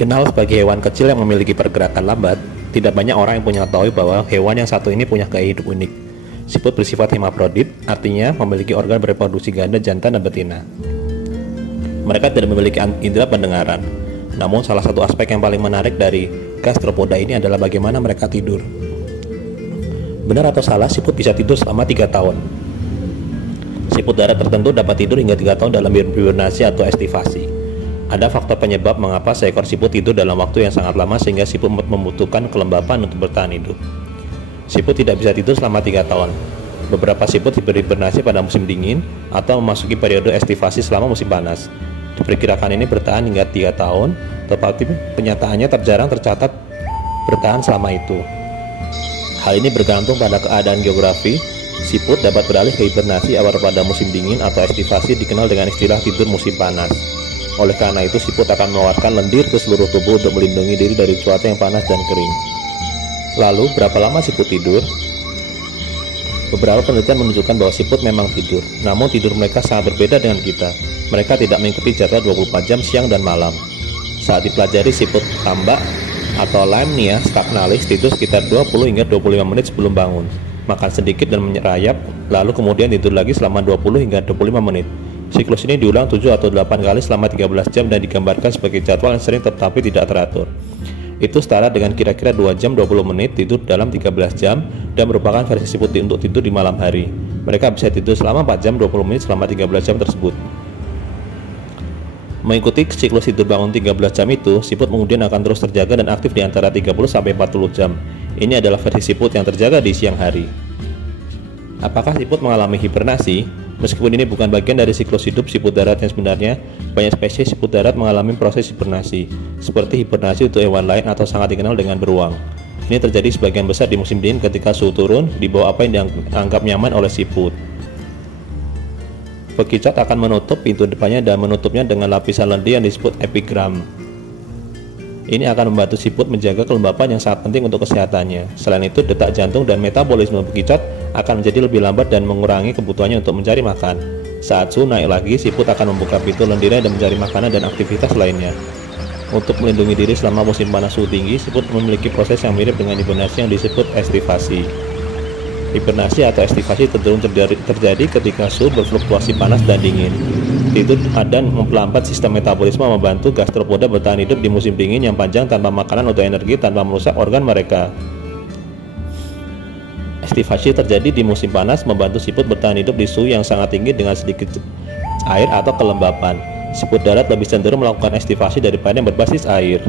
Dikenal sebagai hewan kecil yang memiliki pergerakan lambat, tidak banyak orang yang punya tahu bahwa hewan yang satu ini punya gaya hidup unik. Siput bersifat hermafrodit, artinya memiliki organ bereproduksi ganda jantan dan betina. Mereka tidak memiliki indera pendengaran. Namun salah satu aspek yang paling menarik dari gastropoda ini adalah bagaimana mereka tidur. Benar atau salah, siput bisa tidur selama 3 tahun. Siput darat tertentu dapat tidur hingga 3 tahun dalam hibernasi atau estivasi. Ada faktor penyebab mengapa seekor siput tidur dalam waktu yang sangat lama sehingga siput membutuhkan kelembapan untuk bertahan hidup. Siput tidak bisa tidur selama 3 tahun. Beberapa siput hibernasi pada musim dingin atau memasuki periode estivasi selama musim panas. Diperkirakan ini bertahan hingga 3 tahun, tetapi kenyataannya jarang tercatat bertahan selama itu. Hal ini bergantung pada keadaan geografi. Siput dapat beralih ke hibernasi awal pada musim dingin atau estivasi dikenal dengan istilah tidur musim panas. Oleh karena itu, siput akan mengeluarkan lendir ke seluruh tubuh untuk melindungi diri dari cuaca yang panas dan kering. Lalu, berapa lama siput tidur? Beberapa penelitian menunjukkan bahwa siput memang tidur, namun tidur mereka sangat berbeda dengan kita. Mereka tidak mengikuti jadwal 24 jam siang dan malam. Saat dipelajari, siput tambak atau Limnia stagnalis tidur sekitar 20 hingga 25 menit sebelum bangun, makan sedikit dan merayap, lalu kemudian tidur lagi selama 20 hingga 25 menit. Siklus ini diulang 7 atau 8 kali selama 13 jam dan digambarkan sebagai jadwal yang sering tetapi tidak teratur. Itu setara dengan kira-kira 2 jam 20 menit tidur dalam 13 jam dan merupakan versi siput untuk tidur di malam hari. Mereka bisa tidur selama 4 jam 20 menit selama 13 jam tersebut. Mengikuti siklus tidur bangun 13 jam itu, siput kemudian akan terus terjaga dan aktif di antara 30 sampai 40 jam. Ini adalah versi siput yang terjaga di siang hari. Apakah siput mengalami hibernasi? Meskipun ini bukan bagian dari siklus hidup siput darat yang sebenarnya, banyak spesies siput darat mengalami proses hibernasi, seperti hibernasi untuk hewan lain atau sangat dikenal dengan beruang. Ini terjadi sebagian besar di musim dingin ketika suhu turun di bawah apa yang dianggap nyaman oleh siput. Bekicot akan menutup pintu depannya dan menutupnya dengan lapisan lendir yang disebut epigram. Ini akan membantu siput menjaga kelembapan yang sangat penting untuk kesehatannya. Selain itu, detak jantung dan metabolisme bekicot akan menjadi lebih lambat dan mengurangi kebutuhannya untuk mencari makan. Saat suhu naik lagi, siput akan membuka pintu lendirnya dan mencari makanan dan aktivitas lainnya. Untuk melindungi diri selama musim panas suhu tinggi, siput memiliki proses yang mirip dengan hibernasi yang disebut estivasi. Hibernasi atau estivasi cenderung terjadi ketika suhu berfluktuasi panas dan dingin. Tidur dan memperlambat sistem metabolisme membantu gastropoda bertahan hidup di musim dingin yang panjang tanpa makanan atau energi tanpa merusak organ mereka. Estivasi terjadi di musim panas membantu siput bertahan hidup di suhu yang sangat tinggi dengan sedikit air atau kelembapan. Siput darat lebih cenderung melakukan estivasi daripada yang berbasis air.